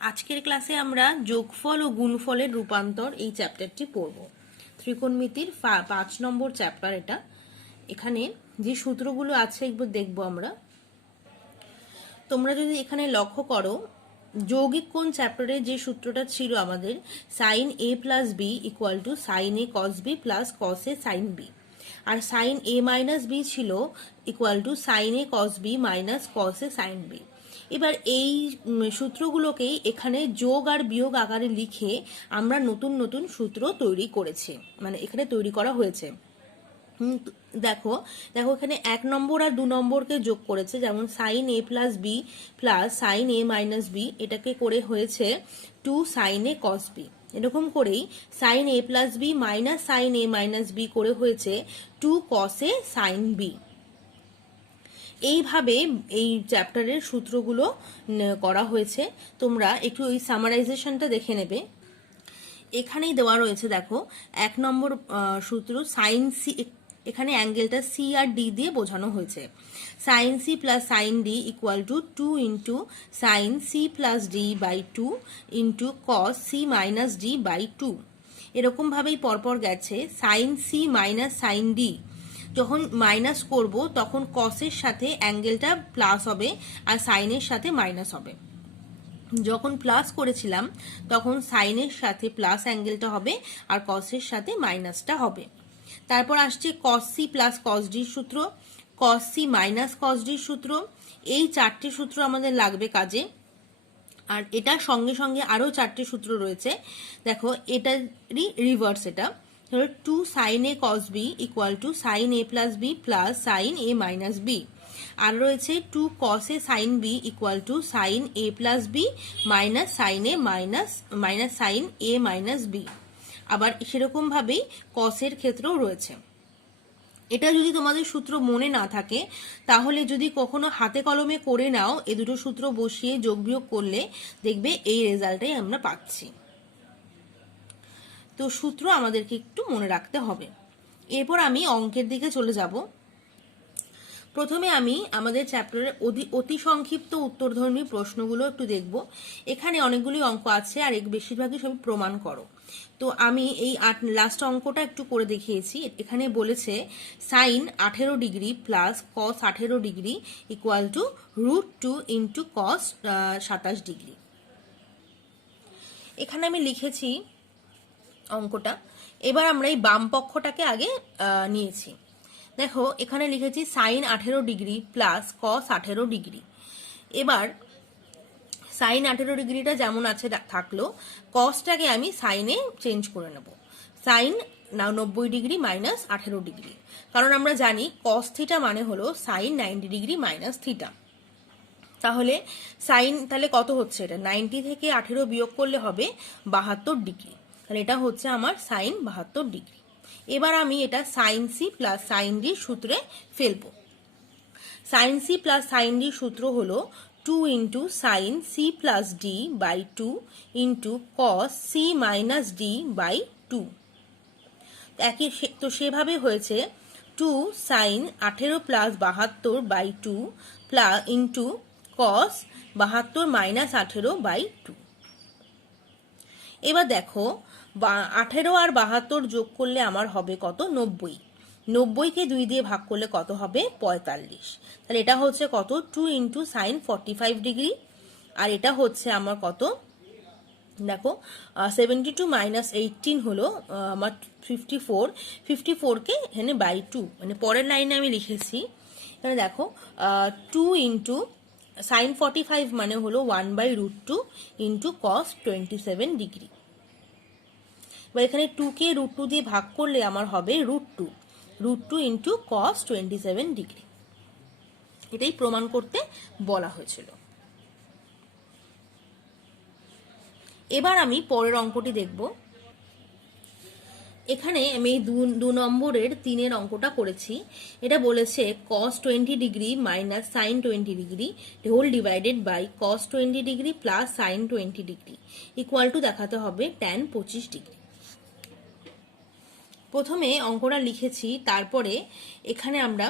আজকের ক্লাসে আমরা যোগফল ও গুণফলের রূপান্তর এই চ্যাপ্টারটি পড়ব। ত্রিকোণমিতির 5 নম্বর চ্যাপ্টার এটা। এখানে যে সূত্রগুলো আছে এগুলো দেখব আমরা। তোমরা যদি এখানে লক্ষ্য করো, যৌগিক কোণ চ্যাপ্টারে যে সূত্রটা ছিল আমাদের sin a plus B equal to sin a cos b plus cos a sin b, আর sin a মাইনাস বি ছিল equal to sin a cos b minus cos a sin b। এবার এই সূত্রগুলোকেই এখানে যোগ আর বিয়োগ আকারে লিখে আমরা নতুন নতুন সূত্র তৈরি করেছি, মানে এখানে তৈরি করা হয়েছে। দেখো দেখো এখানে 1 নম্বর আর 2 নম্বরকে যোগ করেছে, যেমন sin a plus B plus sin a minus B, এটাকে করে হয়েছে 2 sin a cos b। এরকম করেই sin a plus B minus sin a minus B করে হয়েছে 2 cos a sin b। এইভাবে এই চ্যাপ্টারের সূত্রগুলো করা হয়েছে। তোমরা একটু ওই সামারাইজেশনটা দেখে নেবে। এখানেই দেওয়া রয়েছে, দেখো 1 নম্বর সূত্র সাইন সি, এখানে অ্যাঙ্গেলটা সি আর ডি দিয়ে বোঝানো হয়েছে। Sine C plus sine D equal to 2 into sine C plus D by 2 into cos C minus D by 2। এরকমভাবেই পরপর গেছে। Sine C minus sine D যখন মাইনাস করব তখন কসের সাথে অ্যাঙ্গেলটা প্লাস হবে আর সাইনের সাথে মাইনাস হবে। যখন প্লাস করেছিলাম তখন সাইনের সাথে প্লাস অ্যাঙ্গেলটা হবে আর কসের সাথে মাইনাসটা হবে। তারপর আসছে কস সি প্লাস কস ডির সূত্র, কস সি মাইনাস কস ডির সূত্র। এই 4টে সূত্র আমাদের লাগবে কাজে। আর এটার সঙ্গে সঙ্গে আরও 4টে সূত্র রয়েছে। দেখো এটারই রিভার্স, এটা 2 sin a cos b equal to sin a plus B plus sin a minus B. আর রয়েছে 2 cos a sin b equal to sin a plus B minus sin a minus sin a minus B. আবার সেরকম ভাবেই কসের ক্ষেত্রেও রয়েছে। এটা যদি তোমাদের সূত্র মনে না থাকে তাহলে যদি কখনো হাতে কলমে করে নাও, এ দুটো সূত্র বসিয়ে যোগ বিয়োগ করলে দেখবে এই রেজাল্টটাই আমরা পাচ্ছি। তো সূত্র আমাদেরকে একটু মনে রাখতে হবে। এরপর আমি অঙ্কের দিকে চলে যাব। প্রথমে আমি আমাদের চ্যাপ্টারের অতি সংক্ষিপ্ত উত্তরধর্মী প্রশ্নগুলো একটু দেখব। এখানে অনেকগুলি অঙ্ক আছে আর বেশিরভাগই সবই প্রমাণ করো। তো আমি এই লাস্ট অঙ্কটা একটু করে দেখিয়েছি। এখানে বলেছে sine 18 degree plus cos 18 degree equal to √2 into cos 27 degree. এখানে আমি লিখেছি অঙ্কটা। এবার আমরা এই বাম পক্ষটাকে আগে নিয়েছি। দেখো এখানে লিখেছি sine 18 degree plus cos 18 degree. এবার সাইন 18 ডিগ্রিটা যেমন আছে থাকলো, কসটাকে আমি সাইনে চেঞ্জ করে নেব। সাইন 90 ডিগ্রি মাইনাস 18 ডিগ্রি, কারণ আমরা জানি কস থিটা মানে হলো সাইন 90 ডিগ্রি মাইনাস থিটা। তাহলে সাইন তাহলে কত হচ্ছে, এটা 90 থেকে 18 বিয়োগ করলে হবে 72 ডিগ্রি। তাহলে এটা হচ্ছে আমার সাইন 72 ডিগ্রি। এবার আমি এটা সাইন সি প্লাস সাইন ডির সূত্রে ফেলবো। সাইন সি প্লাস সাইন ডির সূত্র হলো 2 into sine C plus D by 2 into cos C minus D by 2। তো সেভাবে হয়েছে 2 sine 18 plus 72 by 2 plus into cos 72 minus 18 by 2। এবার দেখো 18 আর 72 যোগ করলে আমার হবে কত, 90। 90কে 2 দিয়ে ভাগ করলে কত হবে, 45। তাহলে এটা হচ্ছে কত, 2 ইন্টু সাইন 45 ডিগ্রি। আর এটা হচ্ছে আমার কত, দেখো 72 মাইনাস 18 হলো আমার 54। 54কে এখানে বাই 2, মানে পরের লাইনে আমি লিখেছি। এখানে দেখো 2 ইন্টু সাইন 45 মানে হলো 1/√2 ইন্টু কস 27 ডিগ্রি। এবার এখানে 2কে √2 দিয়ে ভাগ করলে আমার হবে √2 ইন্টু কস 27 ডিগ্রি। এটাই প্রমাণ করতে বলা হয়েছিল। এবার আমি পরের অঙ্কটি দেখব। এখানে আমি 2 নম্বরের 3-এর অঙ্কটা করেছি। এটা বলেছে cos 20 degree minus sine 20 degree whole divided by cos 20 degree plus sine 20 degree equal to দেখাতে হবে tan 25 ডিগ্রি। প্রথমে অঙ্কটা লিখেছি, তারপরে এখানে আমরা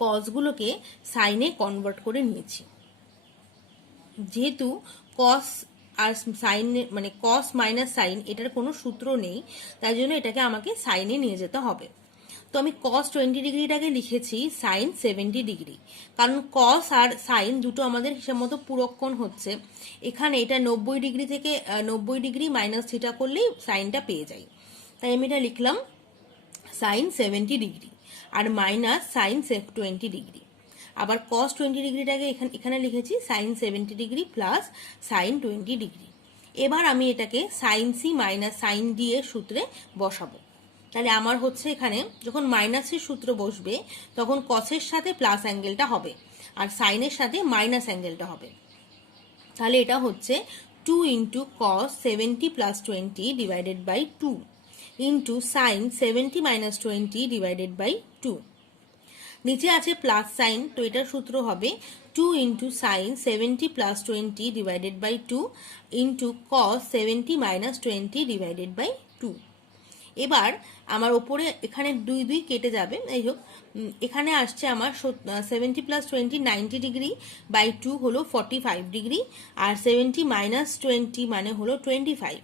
কসগুলোকে সাইনে কনভার্ট করে নিয়েছি। যেহেতু কস আর সাইন মানে কস মাইনাস সাইন এটার কোনো সূত্র নেই, তাই জন্য এটাকে আমাকে সাইনে নিয়ে যেতে হবে। তো আমি কস 20 ডিগ্রিটাকে লিখেছি সাইন 70 ডিগ্রি, কারণ কস আর সাইন দুটো আমাদের হিসাব মতো পূরক কোণ হচ্ছে। এখানে এটা 90 ডিগ্রি থেকে 90 ডিগ্রি মাইনাস থিটা করলেই সাইনটা পেয়ে যাই। তাই আমি এটা লিখলাম সাইন 70 ডিগ্রি আর মাইনাস সাইন 20 ডিগ্রি। আবার কস 20 ডিগ্রিটাকে এখানে লিখেছি sine 70 degree plus sine 20 degree. এবার আমি এটাকে sine C minus sine D এর সূত্রে বসাবো। তাহলে আমার হচ্ছে এখানে যখন মাইনাসের সূত্র বসবে তখন কসের সাথে প্লাস অ্যাঙ্গেলটা হবে আর সাইনের সাথে মাইনাস অ্যাঙ্গেলটা হবে। তাহলে এটা হচ্ছে 2 into cos 70 plus 20 divided by 2 into sine 70 minus 20 divided by 2। নিচে আছে প্লাস সাইন, তো এটার সূত্র হবে 2 into sine 70 plus 20 divided by 2 into cos 70 minus 20 divided by 2। এবার আমার ওপরে এখানে 2 2 কেটে যাবে, এই হোক এখানে আসছে আমার 70 প্লাস 20 90 ডিগ্রি বাই 2 হলো 45 ডিগ্রি, আর 70 মাইনাস 20 মানে হলো 25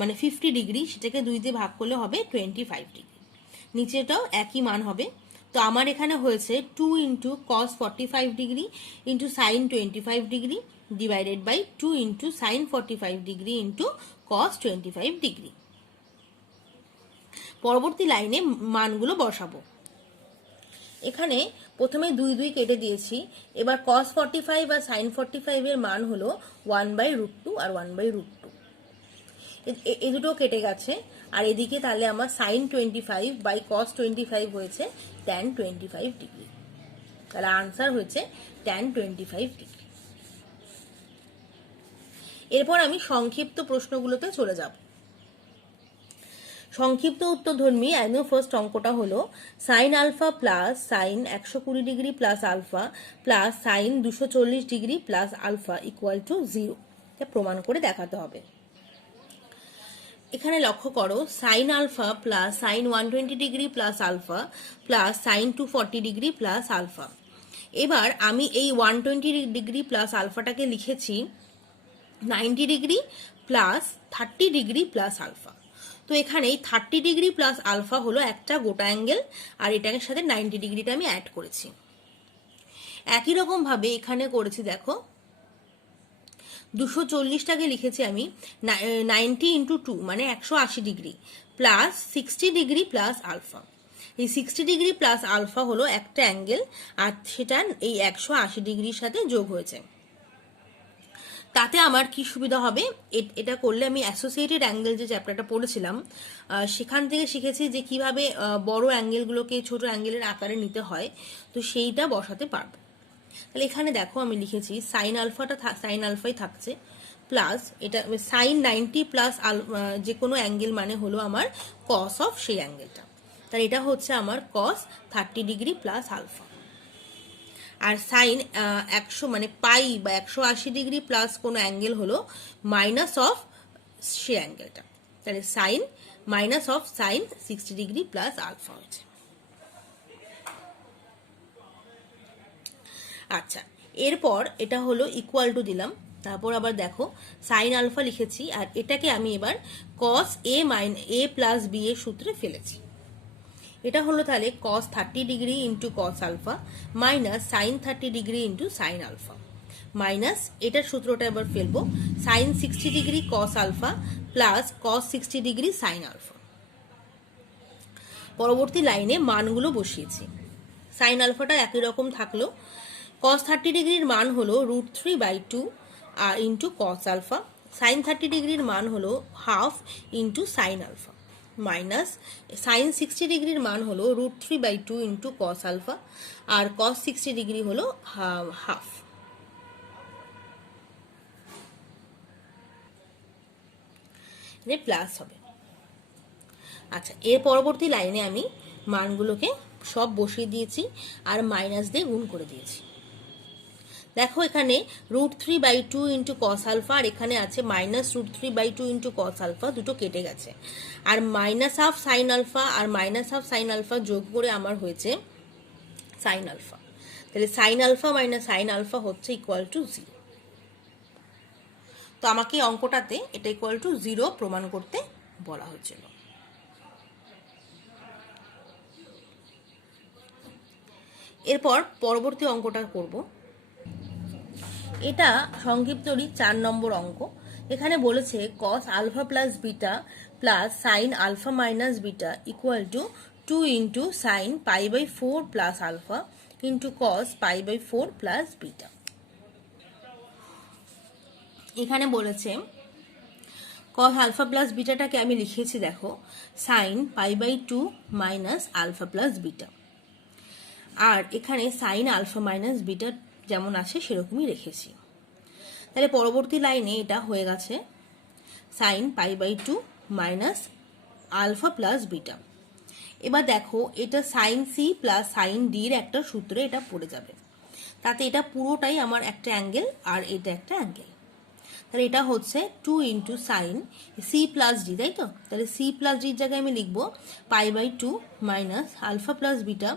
মানে 50 ডিগ্রি, সেটাকে 2 দিয়ে ভাগ করলে হবে 25 ডিগ্রি। নিচেটাও একই মান হবে। তো আমার এখানে হয়েছে 2 into cos 45 degree into sine 25 degree divided by 2 into sine 45 degree into cos 25 degree. পরবর্তী লাইনে মানগুলো বসাবো। এখানে প্রথমে 2 2 কেটে দিয়েছি। এবার cos 45 আর sin 45 এর মান হলো 1/√2 আর 1/√2, এই দুটো কেটে গেছে। আর এদিকে তাহলে আমার sin 25 বাই cos 25 হয়েছে tan 25 ডিগ্রি। তাহলে আনসার হয়েছে tan 25 ডিগ্রি। এরপর আমি সংক্ষিপ্ত প্রশ্নগুলোতে চলে যাব। সংক্ষিপ্ত উত্তরধর্মী একদম ফার্স্ট অঙ্কটা হলো sine alpha plus sine 120 degree plus alpha plus sine 240 degree plus alpha equal to 0, এটা প্রমাণ করে দেখাতে হবে। এখানে লক্ষ্য করো sine alpha plus sine 120 degree plus alpha plus sine 240 degree plus alpha. এবার আমি এই 120 ডিগ্রি প্লাস আলফাটাকে লিখেছি 90 degree plus 30 degree plus alpha. তো এখানে 30 ডিগ্রি প্লাস আলফা হলো একটা গোটা অ্যাঙ্গেল, আর এটার সাথে 90 ডিগ্রিটা আমি অ্যাড করেছি। একই রকম ভাবে এখানে করেছি, দেখো 240টাকে লিখেছি আমি 90 ইন্টু 2 মানে 180 degree plus 60 degree plus alpha. এই 60 ডিগ্রি প্লাস আলফা হলো একটা অ্যাঙ্গেল, আর সেটা এই 180 ডিগ্রির সাথে যোগ হয়েছে। তাতে আমার কি সুবিধা হবে, এটা করলে আমি অ্যাসোসিয়েটেড অ্যাঙ্গেল যে চ্যাপ্টারটা পড়েছিলাম সেখান থেকে শিখেছি যে কিভাবে বড় অ্যাঙ্গেলগুলোকে ছোট অ্যাঙ্গেলের আকারে নিতে হয়, তো সেইটা বসাতে পারবো। তাহলে এখানে দেখো আমি লিখেছি সাইন আলফাটা সাইন আলফাই থাকছে প্লাস এটা সাইন 90 প্লাস যে কোনো অ্যাঙ্গেল মানে হলো আমার কস অফ সেই অ্যাঙ্গেলটা। তাহলে এটা হচ্ছে আমার কস 30 ডিগ্রি প্লাস আলফা। আর সাইন 100 মানে পাই বা 180 ডিগ্রি প্লাস কোনো অ্যাঙ্গেল হলো মাইনাস অফ সে অ্যাঙ্গেলটা। তাহলে sine minus of sine 60 degree plus alpha হচ্ছে। আচ্ছা, এরপর এটা হলো ইকুয়াল টু দিলাম, তারপর আবার দেখো সাইন আলফা লিখেছি, আর এটাকে আমি এবার কস এ প্লাস বি এর সূত্রে ফেলেছি। এটা হলো তাহলে cos 30 degree into cos alpha minus sine 30 degree into sine alpha minus এটার সূত্রটা এবার ফেলবো sine 60 degree cos alpha plus cos 60 degree sine alpha. পরবর্তী লাইনে মানগুলো বসিয়েছি। সাইন আলফাটা একই রকম থাকলো, cos 30 ডিগ্রির মান হলো √3/2 আর ইন্টু কস আলফা, সাইন 30 ডিগ্রির মান হলো half into sine alpha minus sine 60 ডিগ্রির মান হলো √3/2 ইন্টু কস আলফা, আর কস 60 ডিগ্রি হলো হাফ। প্লাস হবে। আচ্ছা, এর পরবর্তী লাইনে আমি মানগুলোকে সব বসিয়ে দিয়েছি আর মাইনাস দিয়ে গুণ করে দিয়েছি। দেখো এখানে √3/2 ইন্টু কস আলফা, আর এখানে আছে মাইনাস √3/2 ইন্টু কস আলফা, দুটো কেটে গেছে, আর মাইনাস হাফ সাইন আলফা আর মাইনাস হাফ সাইন আলফা যোগ করে আমার হয়েছে সাইন আলফা। তাহলে sine alpha minus sine alpha হচ্ছে ইকুয়াল টু 0। তো আমাকে এই অঙ্কটাতে এটা ইকুয়াল টু 0 প্রমাণ করতে বলা হয়েছিল। এরপর পরবর্তী অঙ্কটা করব। এটা সংক্ষিপ্তরই 4 নম্বর অঙ্ক। এখানে বলেছে cos alpha plus beta plus sine alpha minus beta equal to 2 into sine pi by 4 plus alpha into cos pi by 4 plus beta. এখানে বলেছে cos আলফা প্লাস বিটাটাকে আমি লিখেছি দেখো sine pi by 2 minus alpha plus beta, আর এখানে sine alpha minus beta যেমন আছে সেরকমই রেখেছি। তাহলে পরবর্তী লাইনে এটা হয়ে গেছে sine pi by 2 minus alpha plus beta. এবার দেখো এটা sine C plus sine D এর একটা সূত্রে এটা পড়ে যাবে, তাতে এটা পুরোটাই আমার একটা অ্যাঙ্গেল আর এটা একটা অ্যাঙ্গেল। তাহলে এটা হচ্ছে 2 into sine C plus D, তাই তো? তাহলে সি প্লাস ডির জায়গায় আমি লিখবো pi by 2 minus alpha plus beta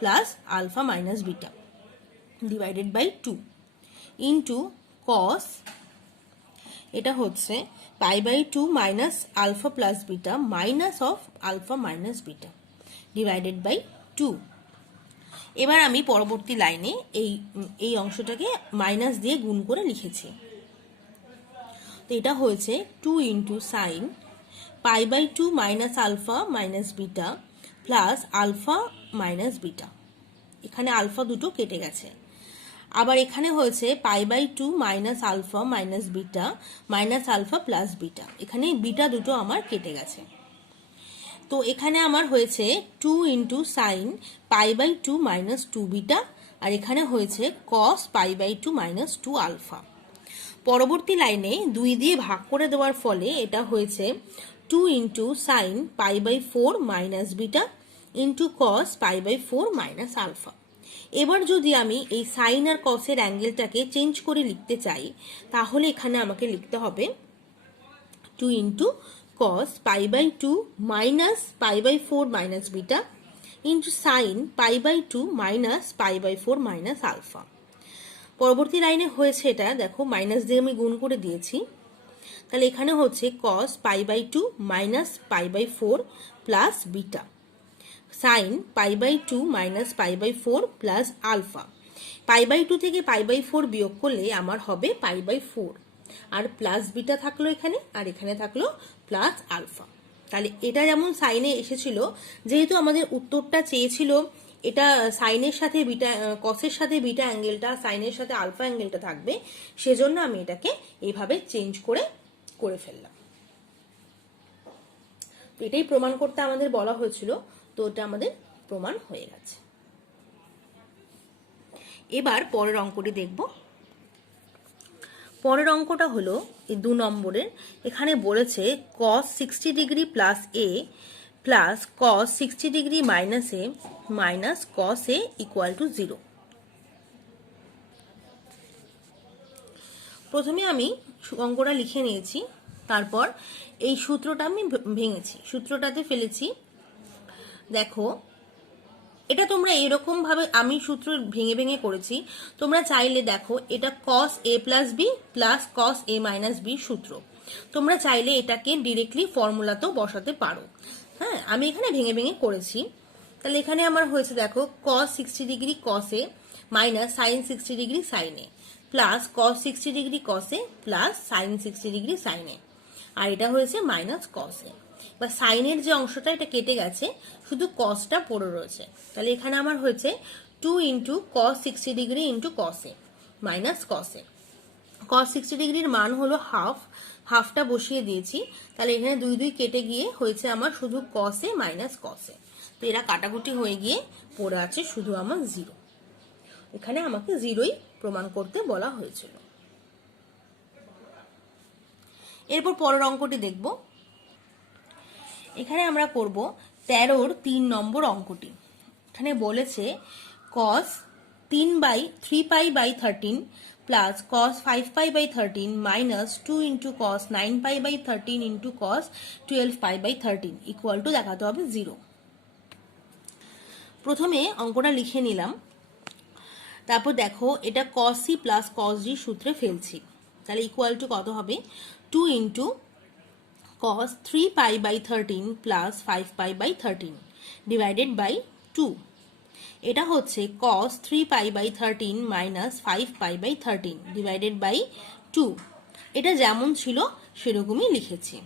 plus alpha minus beta divided by 2 into cos, এটা হচ্ছে pi by 2 minus alpha plus beta minus of alpha minus beta divided by 2। এবার আমি পরবর্তী লাইনে এই অংশটাকে মাইনাস দিয়ে গুণ করে লিখেছি। তো এটা হয়েছে 2 into sine pi by 2 minus alpha minus beta plus alpha minus beta, এখানে আলফা দুটো কেটে গেছে। আবার এখানে হয়েছে pi by 2 minus alpha minus beta minus alpha plus beta, এখানে বিটা দুটো আমার কেটে গেছে। তো এখানে আমার হয়েছে 2 into sine pi by 2 minus 2 beta, আর এখানে হয়েছে cos pi by 2 minus 2 alpha. পরবর্তী লাইনে 2 দিয়ে ভাগ করে দেওয়ার ফলে এটা হয়েছে 2 into sine pi by 4 minus beta into cos pi by 4 minus alpha. এবার যদি আমি এই সাইন আর কসের অ্যাঙ্গেলটাকে চেঞ্জ করে লিখতে চাই, তাহলে এখানে আমাকে লিখতে হবে 2 into cos pi by 2 minus pi by 4 minus beta into sine pi by 2 minus pi by 4 minus alpha. পরবর্তী লাইনে হয়েছে এটা দেখো মাইনাস দিয়ে আমি গুণ করে দিয়েছি, তাহলে এখানে হচ্ছে cos pi by 2 minus pi by 4 plus beta sine pi by 2 minus pi by 4 plus alpha. Pi by 2 থেকে পাই বাই 4 বিয়োগ করলে আমার হবে পাই বাই 4, আর প্লাস বিটা থাকলো এখানে, আর এখানে থাকলো প্লাস আলফা। তাহলে এটা যেমন সাইনে এসেছিল, যেহেতু আমাদের উত্তরটা চেয়েছিল এটা সাইনের সাথে বিটা কসের সাথে বিটা অ্যাঙ্গেলটা সাইনের সাথে আলফা অ্যাঙ্গেলটা থাকবে, সেজন্য আমি এটাকে এইভাবে চেঞ্জ করে ফেললাম। তো এটাই প্রমাণ করতে আমাদের বলা হয়েছিল, তো এটা আমাদের প্রমাণ হয়ে গেছে। এবার পরের অঙ্কটি দেখব। পরের অঙ্কটা হলো এই 2 নম্বরের। এখানে বলেছে cos 60 degree plus A plus cos 60 degree minus A minus cos A equal to 0। প্রথমে আমি অঙ্কটা লিখে নিয়েছি, তারপর এই সূত্রটা আমি ভেঙেছি, সূত্রটাতে ফেলেছি। দেখো এটা তোমরা এরকম ভাবে আমি সূত্র ভেঙে ভেঙে করেছি, তোমরা চাইলে দেখো এটা cos a plus B plus cos a minus B সূত্র, তোমরা চাইলে এটাকে ডিরেক্টলি ফর্মুলাতেও বসাতে পারো। হ্যাঁ, আমি এখানে ভেঙে ভেঙে করেছি। তাহলে এখানে আমার হয়েছে দেখো cos 60 degree cos a minus sin 60 degree sin a plus cos 60 degree cos a plus sin 60 degree sin a, আর এটা হয়েছে মাইনাস cos a। বা সাইনের যে অংশটা এটা কেটে গেছে, শুধু কসটা পড়ে রয়েছে। তাহলে এখানে আমার হয়েছে 2 into cos 60 degree into cos a minus cos a। cos 60 ডিগ্রির মান হলো হাফটা বসিয়ে দিয়েছি, তাহলে এখানে 2 2 কেটে গিয়ে হয়েছে আমার শুধু cos a minus cos a। তো এরা কাটাকুটি হয়ে গিয়ে পড়ে আছে শুধু আমার 0। এখানে আমাকে 0ই প্রমাণ করতে বলা হয়েছিল। এরপর পরের অঙ্কটি দেখব। এখানে আমরা করব 13-র 3 নম্বর অঙ্কটি। এখানে বলেছে cos 3 pi by 13 plus cos 5 pi by 13 minus 2 into cos 9 pi by 13 into cos 12 pi by 13 equal to দেখাতে হবে 0। প্রথমে অঙ্কটা লিখে নিলাম, তারপর দেখো এটা cos c plus cos d সূত্রে ফেলছি। তাহলে ইকুয়াল টু কত হবে 2 into cos 3 pi by 13 plus 5 pi by 13 divided by 2। এটা হচ্ছে cos 3 pi by 13 minus 5 pi by 13 divided by 2। এটা যেমন ছিল সেরকমই লিখেছি।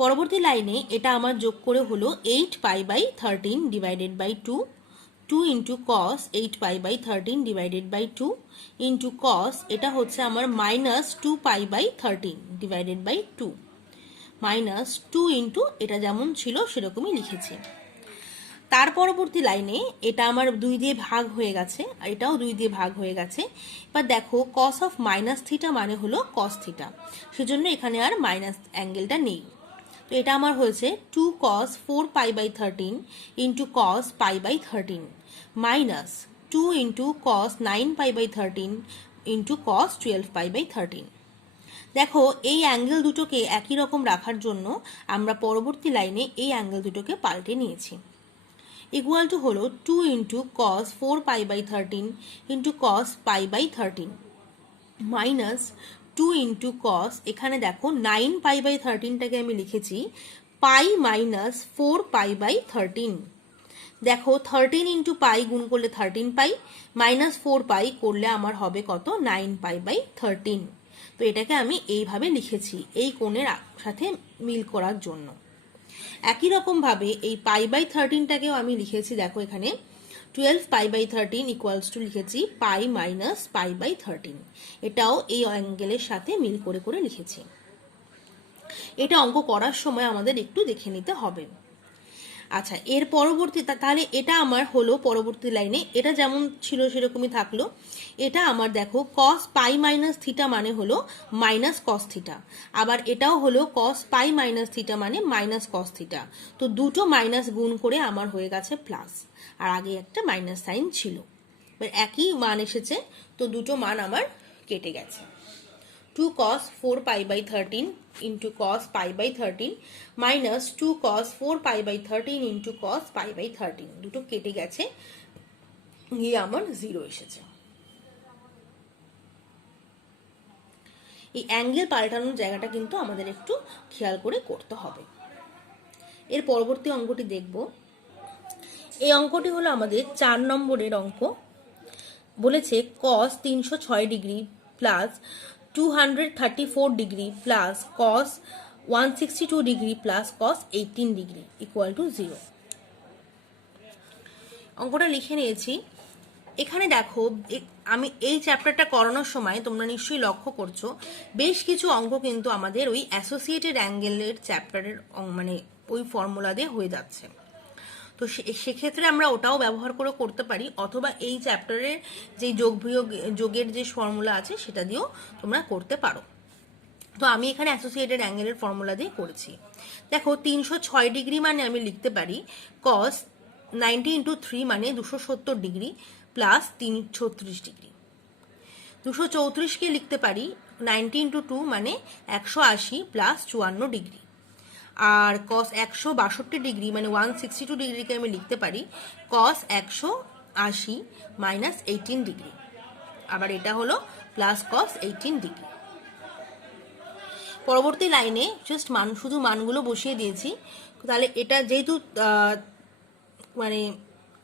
পরবর্তী লাইনে এটা আমার যোগ করে হলো 8 pi by 13 divided by 2, 2 into cos 8 pi by 13 divided by 2 into cos এটা হচ্ছে আমার minus 2 pi by 13 divided by 2 minus 2 into এটা যেমন ছিল সেরকমই লিখেছি। তার পরবর্তী লাইনে এটা আমার 2 দিয়ে ভাগ হয়ে গেছে আর এটাও 2 দিয়ে ভাগ হয়ে গেছে। এবার দেখো cos অফ মাইনাস থিটা মানে হলো cos থিটা, সেজন্য এখানে আর মাইনাস অ্যাঙ্গেলটা নেই। তো এটা আমার হয়েছে 2 cos 4 pi by 13 into cos pi by 13 minus 2 into cos 9 pi by 13 into cos 12 pi by 13। দেখো এই অ্যাঙ্গেল দুটোকে একই রকম রাখার জন্য আমরা পরবর্তী লাইনে এই অ্যাঙ্গেল দুটোকে পাল্টে নিয়েছি। ইকুয়াল টু হলো 2 into cos 4 pi by 13 into cos pi by 13 minus 2 into cos এখানে দেখো 9 pi by 13টাকে আমি লিখেছি পাই মাইনাস 4 pi by 13। দেখো 13 ইন্টু পাই গুণ করলে 13 পাই মাইনাস 4 পাই করলে আমার হবে কত 9 pi by 13। তো এটাকে আমি এইভাবে লিখেছি এই কোণের সাথে মিল করার জন্য। একই রকম ভাবে এই পাই বাই 13টাকেও আমি লিখেছি, দেখো এখানে 12 pi by 13 ইকুয়ালস টু লিখেছি পাই মাইনাস পাই বাই 13, এটাও এই অ্যাঙ্গেলের সাথে মিল করে করে লিখেছি। এটা অঙ্ক করার সময় আমাদের একটু দেখে নিতে হবে। আচ্ছা, এর পরবর্তী তাহলে এটা আমার হলো পরবর্তী লাইনে এটা যেমন ছিল সেরকমই থাকলো। এটা আমার দেখো cos পাই মাইনাস থিটা মানে হলো মাইনাস cos থিটা, আবার এটাও হলো cos পাই মাইনাস থিটা মানে মাইনাস cos থিটা। তো দুটো মাইনাস গুণ করে আমার হয়ে গেছে প্লাস, আর আগে একটা মাইনাস সাইন ছিল, এবার একই মান এসেছে, তো দুটো মান আমার কেটে গেছে। 2 cos 4 pi by 13 into cos pi by 13 minus 2 cos 4 pi by 13 into cos pi by 13 দুটো কেটে গেছে, গিয়ে আমার 0 এসেছে। এই অ্যাঙ্গেল পাল্টানোর জায়গাটা কিন্তু আমাদের একটু খেয়াল করে করতে হবে। এর পরবর্তী অঙ্কটি দেখব। এই অঙ্কটি হলো আমাদের 4 নম্বরের অঙ্ক। বলেছে cos 306 degree plus 234 degree plus cos 162 degree plus cos 18 degree equal to 0। অঙ্কটা লিখে নিয়েছি। এখানে দেখো আমি এই চ্যাপ্টারটা করানোর সময় তোমরা নিশ্চয়ই লক্ষ্য করছো বেশ কিছু অঙ্ক কিন্তু আমাদের ওই অ্যাসোসিয়েটেড অ্যাঙ্গেলের চ্যাপ্টারের মানে ওই ফর্মুলা দিয়ে হয়ে যাচ্ছে। তো সেক্ষেত্রে আমরা ওটাও ব্যবহার করে করতে পারি, অথবা এই চ্যাপ্টারের যে যোগের যে ফর্মুলা আছে সেটা দিয়েও তোমরা করতে পারো। তো আমি এখানে অ্যাসোসিয়েটেড অ্যাঙ্গেলের ফর্মুলা দিয়ে করেছি। দেখো 306 ডিগ্রি মানে আমি লিখতে পারি cos 90 ইন্টু 3 মানে 270 ডিগ্রি প্লাস 336 ডিগ্রি। 234কে লিখতে পারি 90 ইন্টু 2 মানে 180 প্লাস 54 ডিগ্রি। আর cos 162 ডিগ্রি মানে 162 ডিগ্রিকে আমি লিখতে পারি cos 180 মাইনাস 18 ডিগ্রি, আবার এটা হলো প্লাস cos 18 ডিগ্রি। পরবর্তী লাইনে জাস্ট শুধু মানগুলো বসিয়ে দিয়েছি। তাহলে এটা যেহেতু মানে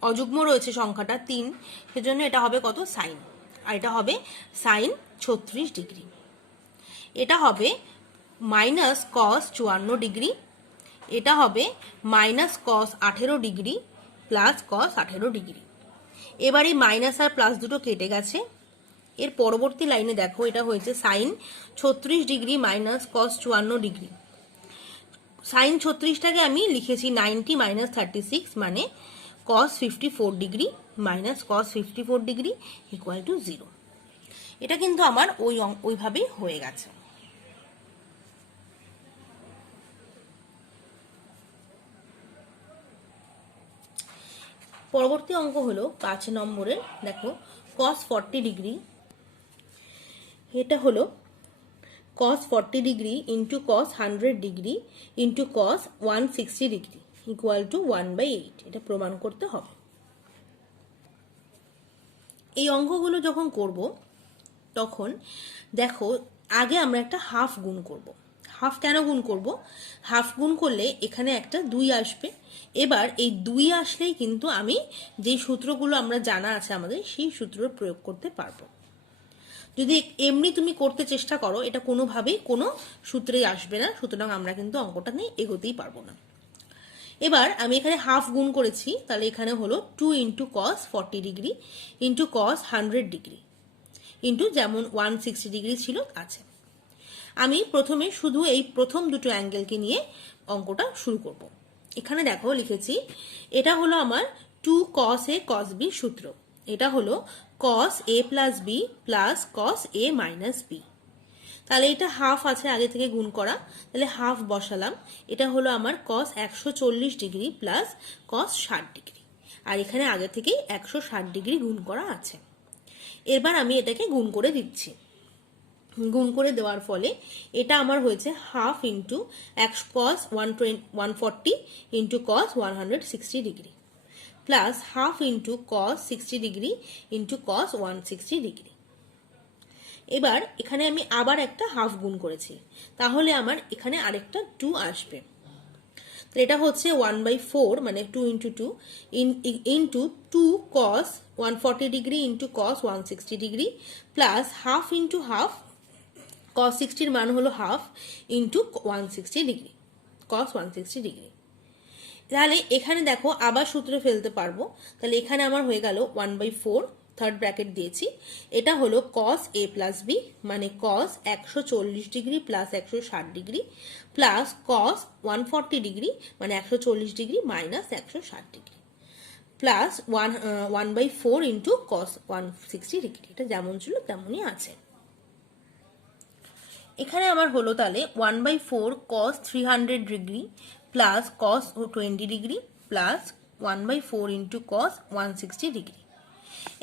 অযুগ্ম রয়েছে সংখ্যাটা 3, সেজন্য এটা হবে কত সাইন, আর এটা হবে সাইন 36 ডিগ্রি। এটা হবে মাইনাস cos 54 ডিগ্রি, এটা হবে minus cos 18 degree plus cos 18 degree. এবার এই মাইনাস আর প্লাস দুটো কেটে গেছে। এর পরবর্তী লাইনে দেখো এটা হয়েছে sine 36 degree minus cos 54 degree. Sine 36টাকে আমি লিখেছি 90 মাইনাস 36 মানে cos 54 degree minus cos 54 degree equal to 0। এটা কিন্তু আমার ওইভাবেই হয়ে গেছে। পরবর্তী অঙ্ক হলো 5 নম্বরের। দেখো cos 40 ডিগ্রি, এটা হলো cos 40 degree into cos 100 degree into cos 160 degree equal two 1/8। এটা প্রমাণ করতে হবে। এই অঙ্কগুলো যখন করব তখন দেখো আগে আমরা একটা হাফ গুণ করব। হাফ কেন গুণ করব? হাফ গুণ করলে এখানে একটা 2 আসবে। এবার এই 2 আসলেই কিন্তু আমি যেই সূত্রগুলো আমরা জানা আছে আমাদের সেই সূত্র প্রয়োগ করতে পারবো। যদি এমনি তুমি করতে চেষ্টা করো এটা কোনোভাবেই কোনো সূত্রেই আসবে না, সুতরাং আমরা কিন্তু অঙ্কটা নিয়ে এগোতেই পারবো না। এবার আমি এখানে হাফ গুণ করেছি, তাহলে এখানে হলো 2 ইন্টু কস 40 ডিগ্রি ইন্টু কস 100 ডিগ্রি ইন্টু যেমন 160 ডিগ্রি ছিল আছে। আমি প্রথমে শুধু এই প্রথম দুটো অ্যাঙ্গেলকে নিয়ে অঙ্কটা শুরু করব। এখানে দেখো লিখেছি এটা হলো আমার 2 cos a cos b সূত্র। এটা হলো cos a plus B plus cos a minus B. তাহলে এটা হাফ আছে আগে থেকে গুণ করা, তাহলে হাফ বসালাম। এটা হলো আমার cos 140 degree plus cos 60 degree, আর এখানে আগে থেকেই 160 ডিগ্রি গুণ করা আছে। এবার আমি এটাকে গুণ করে দিচ্ছি। গুণ করে দেওয়ার ফলে এটা আমার হয়েছে half into cos 140 into cos 160 degree plus half into cos 60 degree into cos 160 degree. এবার এখানে আমি আবার একটা হাফ গুণ করেছি, তাহলে আমার এখানে আরেকটা 2 আসবে। তো এটা হচ্ছে 1/4 মানে 2 into 2 into 2 cos 140 degree into cos 160 degree plus half into half, cos 60 এর মান হলো half into 160 degree cos 160 degree. তাহলে এখানে দেখো আবার সূত্রে ফেলতে পারবো। তাহলে এখানে আমার হয়ে গেল 1/4, থার্ড ব্র্যাকেট দিয়েছি, এটা হলো cos a প্লাস বি মানে cos 140 degree plus 160 degree plus cos 140 degree মানে 140 degree minus 160 degree plus 1/4 into cos 160 degree. এটা যেমন ছিল তেমনই আছে। এখানে আমার হলো তাহলে 1/4 cos 300 degree plus cos 20 degree plus 1/4 into cos 160 degree.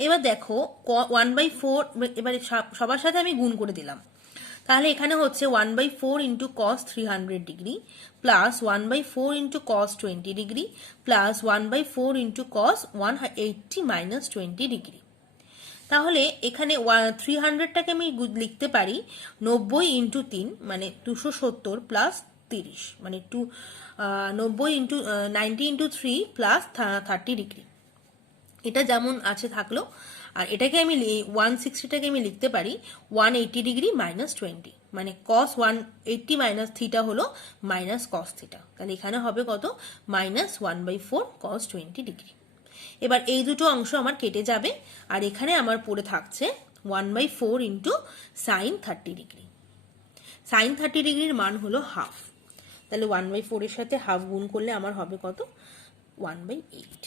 এবার দেখো 1/4 এবারে সবার সাথে আমি গুণ করে দিলাম, তাহলে এখানে হচ্ছে 1/4 into cos 300 degree plus 1/4 into cos 20 degree plus 1/4 into cos 180 minus 20 degree. তাহলে এখানে 300টাকে আমি লিখতে পারি 90 ইন্টু 3 মানে 270 প্লাস 30 মানে 90 ইন্টু 90 ইন্টু 3 প্লাস 30 ডিগ্রি। এটা যেমন আছে থাকলো। আর এটাকে আমি 160টাকে আমি লিখতে পারি 180 ডিগ্রি মাইনাস 20 মানে cos 180 মাইনাস থিটা হলো মাইনাস cos থিটা। তাহলে এখানে হবে কত? Minus 1/4 cos 20 degree. এবার এই দুটো অংশ আমার কেটে যাবে, আর এখানে আমার পড়ে থাকছে 1/4 ইন্টু সাইন 30 ডিগ্রি। সাইন 30 ডিগ্রির মান হলো হাফ, তাহলে 1/4 এর সাথে হাফ গুণ করলে আমার হবে কত? 1/8।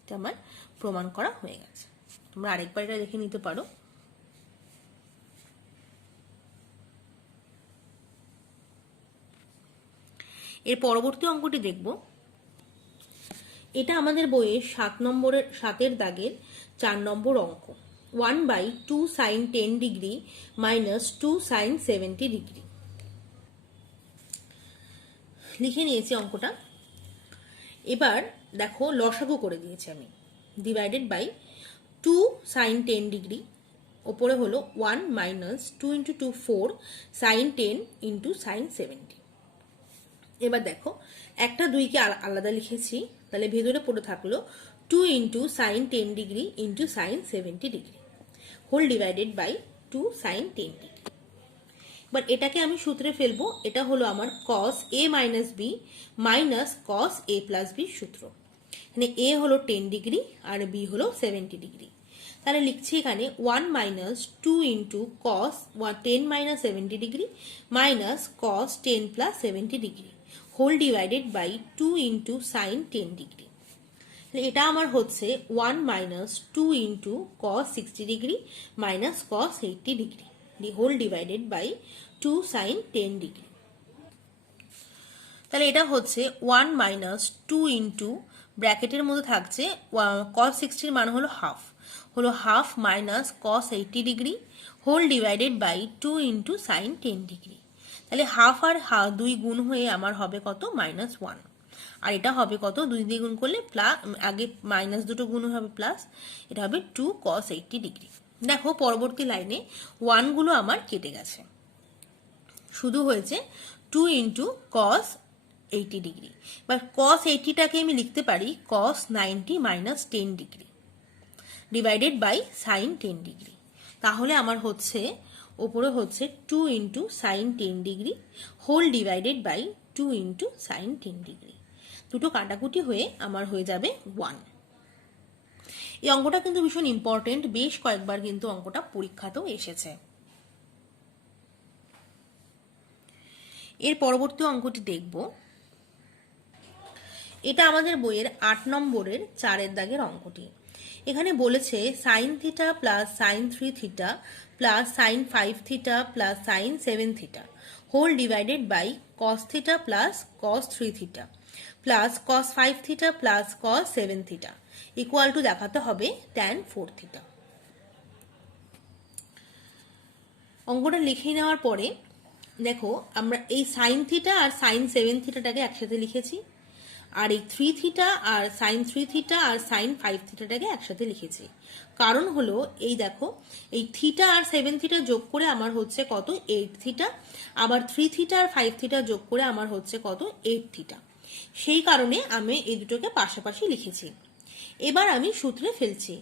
এটা আমার প্রমাণ করা হয়ে গেছে। তোমরা আরেকবার এটা দেখে নিতে পারো। এর পরবর্তী অঙ্কটি দেখব। এটা আমাদের বইয়ের 7 দাগের 4 নম্বর অঙ্ক। 1/2 sin 10 degree minus 2 sin 70 degree. লিখে নিয়েছি অঙ্কটা। এবার দেখো লসাগু করে দিয়েছি আমি, ডিভাইডেড বাই 2 sin 10 ডিগ্রি, ওপরে হলো 1 minus 2 into 2 4 sin 10 into sin 70। এবার দেখো একটা 2কে আলাদা লিখেছি, তাহলে ভেতরে পড়ে থাকলো 2 into sine 10 degree into sine 70 degree whole divided by 2 sine 10 degree. এবার এটাকে আমি সূত্রে ফেলবো। এটা হলো আমার cos a minus B minus cos a plus B সূত্র। এখানে a হলো 10 ডিগ্রি আর b হলো 70 ডিগ্রি। তাহলে লিখছি এখানে 1 minus 2 into cos 10 minus 70 degree minus cos 10 plus 70 degree whole divided by 2 into sine 10 degree. এটা আমার হচ্ছে 1 minus 2 into cos 60 degree minus cos 80 degree whole divided by 2 sine 10 degree. তাহলে এটা হচ্ছে 1 মাইনাস 2 ইন্টু ব্র্যাকেটের মধ্যে থাকছে cos 60 এর মান হলো half minus cos 80 degree whole divided by 2 into sine 10 degree. তাহলে হাফ আর 2 গুণ হয়ে আমার হবে কত? মাইনাস 1। আর এটা হবে কত? 2 দিয়ে গুণ করলে প্লাস, আগে মাইনাস দুটো গুণ হবে প্লাস, এটা হবে 2 cos 80 ডিগ্রি। দেখো পরবর্তী লাইনে ওয়ানগুলো আমার কেটে গেছে, শুধু হয়েছে 2 ইন্টু কস 80 ডিগ্রি। বা কস 80টাকে আমি লিখতে পারি cos 90 minus 10 degree divided by sine 10 degree. তাহলে আমার হচ্ছে ওপরে হচ্ছে 2 into sine 10 degree whole divided by 2 into sine 10 degree. দুটো কাটাকুটি হয়ে আমার হয়ে যাবে 1। এই অঙ্কটা কিন্তু ভীষণ ইম্পর্টেন্ট, বেশ কয়েকবার কিন্তু অঙ্কটা পরীক্ষাতেও এসেছে। এর পরবর্তী অঙ্কটি দেখব। এটা আমাদের বইয়ের 8 নম্বরের 4 দাগের অঙ্কটি। এখানে বলেছে sine theta plus sine 3 theta plus sine 5 theta plus sine 7 theta whole divided by cos theta plus cos 3 theta plus cos 5 theta plus cos 7 theta equal to দেখাতে হবে ট্যান 4 থিটা। অঙ্কটা লিখে নেওয়ার পরে দেখো আমরা এই সাইন থিটা আর sign 7 থিটাটাকে একসাথে লিখেছি, আর এই 3 থিটা আর সাইন 3 থিটা আর সাইন 5 থিটাটাকে একসাথে লিখেছি। কারণ হলো এই দেখো এই থিটা আর 7 থিটা যোগ করে আমার হচ্ছে কত 8 থিটা, আবার 3 থিটা আর 5 থিটা যোগ করে আমার হচ্ছে কত 8 থিটা। সেই কারণে আমি এই দুটোকে পাশাপাশি লিখেছি। এবার আমি সূত্রে ফেলছি।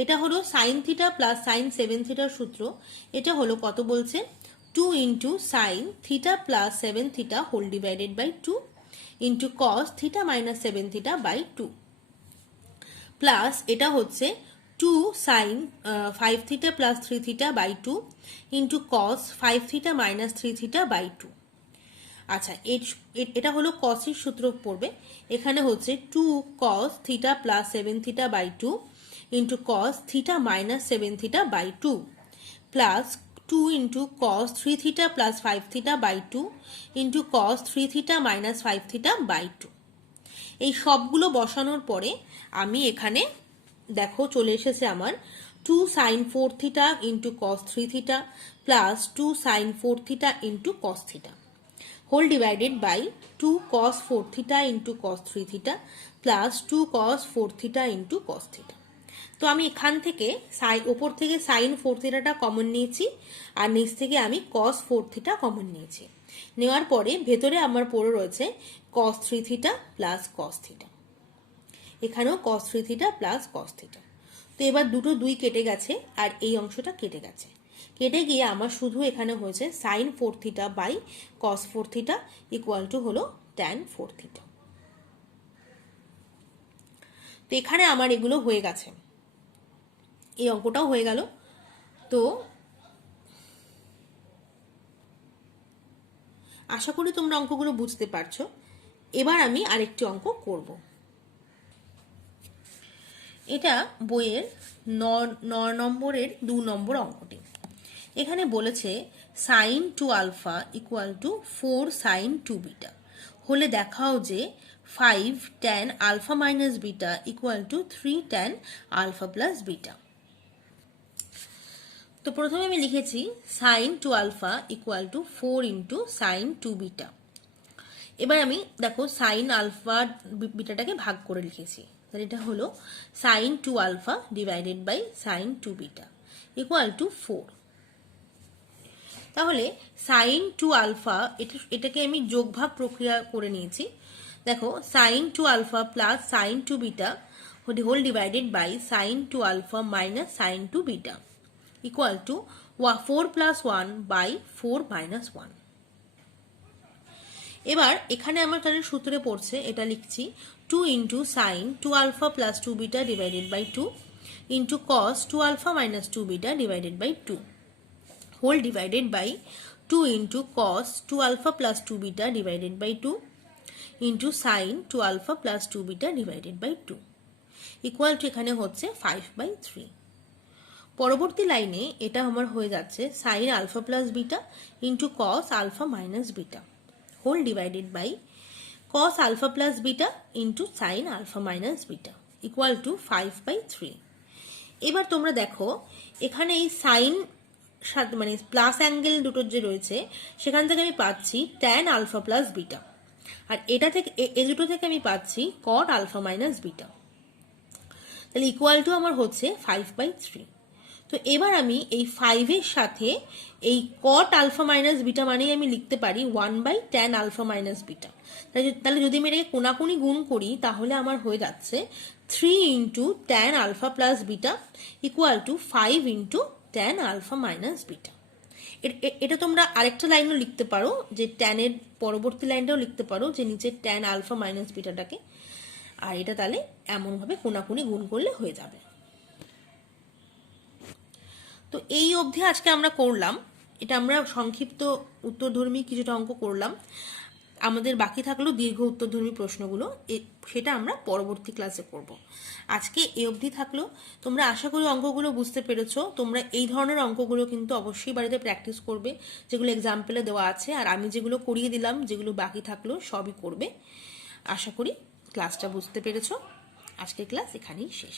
এটা হলো সাইন থিটা প্লাস সাইন 7 থিটার সূত্র। এটা হলো কত বলছে 2 into sine theta plus 7 theta whole divided by 2 into cos theta minus 7 theta by 2 plus এটা হচ্ছে 2 sine 5 theta plus 3 theta by 2 into cos 5 theta minus 3 theta by 2। আচ্ছা এটা হলো কসের সূত্র পড়বে। এখানে হচ্ছে 2 cos theta plus 7 theta by 2 into cos theta minus 7 theta by 2 plus 2 into cos 3 theta plus 5 theta by 2 into cos 3 theta minus 5 theta by 2। এই সবগুলো বসানোর পরে আমি এখানে দেখো চলে এসেছে আমার 2 sine 4 theta into cos 3 theta plus 2 sine 4 theta into cos theta whole divided by 2 cos 4 theta into cos 3 theta plus 2 cos 4 theta into cos theta. তো আমি এখান থেকে ওপর থেকে সাইন 4 থিটাটা কমন নিয়েছি আর নিচ থেকে আমি cos 4 থিটা কমন নিয়েছি। নেওয়ার পরে ভেতরে আমার পড়ে রয়েছে cos 3 theta plus cos theta, এখানেও cos 3 theta plus cos theta. তো এবার দুটো 2 কেটে গেছে আর এই অংশটা কেটে গেছে, কেটে গিয়ে আমার শুধু এখানে হয়েছে sine 4 theta by cos 4 theta equal to হলো ট্যান 4 থিটা। তো এখানে আমার এগুলো হয়ে গেছে, এই অঙ্কটাও হয়ে গেল। তো আশা করি তোমরা অঙ্কগুলো বুঝতে পারছো। এবার আমি আরেকটি অঙ্ক করব। এটা বইয়ের 9 নম্বরের 2 নম্বর অঙ্কটি। এখানে বলেছে sine 2 alpha equal to 4 sine 2 beta হলে দেখাও যে 5 tan alpha minus beta equal to 3 tan alpha plus beta. তো প্রথমে আমি লিখেছি sine 2 alpha equal to 4 into sine 2 beta. এবার আমি দেখো সাইন আলফা বিটাটাকে ভাগ করে লিখেছি, তাহলে এটা হলো sine 2 alpha divided by sine 2 beta equal to 4। তাহলে সাইন 2 আলফা এটাকে আমি যোগভাগ প্রক্রিয়া করে নিয়েছি। দেখো sine 2 alpha plus sine 2 beta whole divided by sine 2 alpha minus sine 2 beta equal to 4 plus 1 by 4 minus 1। এবার এখানে আমার তাহলে সূত্রে পড়ছে, এটা লিখছি 2 into sine 2 alpha plus 2 beta divided by 2 into cos 2 alpha minus 2 beta divided by 2 whole divided by 2 into cos 2 alpha plus 2 beta divided by 2 into sin 2 alpha plus 2 beta divided by 2 equal to এখানে হচ্ছে 5/3। পরবর্তী লাইনে এটা আমার হয়ে যাচ্ছে sin alpha plus beta into cos alpha minus beta whole divided by cos alpha plus beta into sin alpha minus beta equal to 5/3। এবার তোমরা দেখো এখানে এই সাইন মানে প্লাস অ্যাঙ্গেল দুটো যে রয়েছে সেখান থেকে আমি পাচ্ছি ট্যান আলফা প্লাস বিটা, আর এটা থেকে এই দুটো থেকে আমি পাচ্ছি কট আলফা মাইনাস বিটা, তাহলে ইকুয়াল টু আমার হচ্ছে 5/3। তো তো এবার আমি এই 5 সাথে এই cot আলফা মাইনাস বিটা মানেই আমি লিখতে পারি 1/tan আলফা মাইনাস বিটা। তাহলে যদি আমি এটাকে কোনাকুনি গুণ করি তাহলে আমার হয়ে যাচ্ছে 3 into tan alpha plus beta equal to 5 into tan alpha minus beta. এটা তোমরা আরেকটা লাইনও লিখতে পারো, যে ট্যানের পরবর্তী লাইনটাও লিখতে পারো, যে নিচে ট্যান আলফা মাইনাস বিটাটাকে, আর এটা তাহলে এমনভাবে কোনাকুনি গুণ করলে হয়ে যাবে। তো এই অবধি আজকে আমরা করলাম, এটা আমরা সংক্ষিপ্ত উত্তরধর্মী কিছুটা অঙ্ক করলাম। আমাদের বাকি থাকলো দীর্ঘ উত্তরধর্মী প্রশ্নগুলো, সেটা আমরা পরবর্তী ক্লাসে করব। আজকে এই অবধি থাকলো। তোমরা আশা করি অঙ্কগুলো বুঝতে পেরেছো। তোমরা এই ধরনের অঙ্কগুলো কিন্তু অবশ্যই বাড়িতে প্র্যাকটিস করবে, যেগুলো এক্সাম্পলে দেওয়া আছে, আর আমি যেগুলো করিয়ে দিলাম, যেগুলো বাকি থাকলো সবই করবে। আশা করি ক্লাসটা বুঝতে পেরেছো। আজকের ক্লাস এখানেই শেষ।